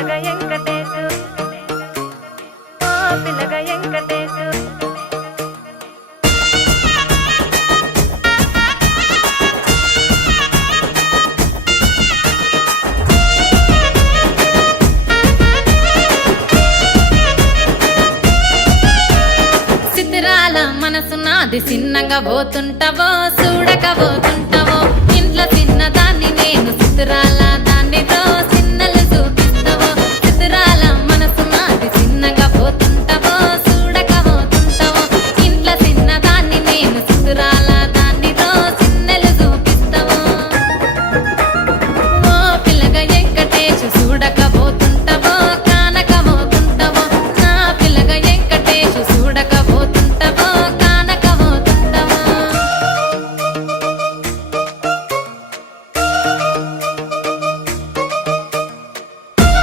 పిల్లగా వెంకటేశు ఓ పిల్లగా వెంకటేశు సిద్ధిరాల మనసు నాది చిన్నగా పోతుంటావో చూడక పోతుంటావో ఇంట్లో చిన్నదాన్ని నేను సిద్ధిరాల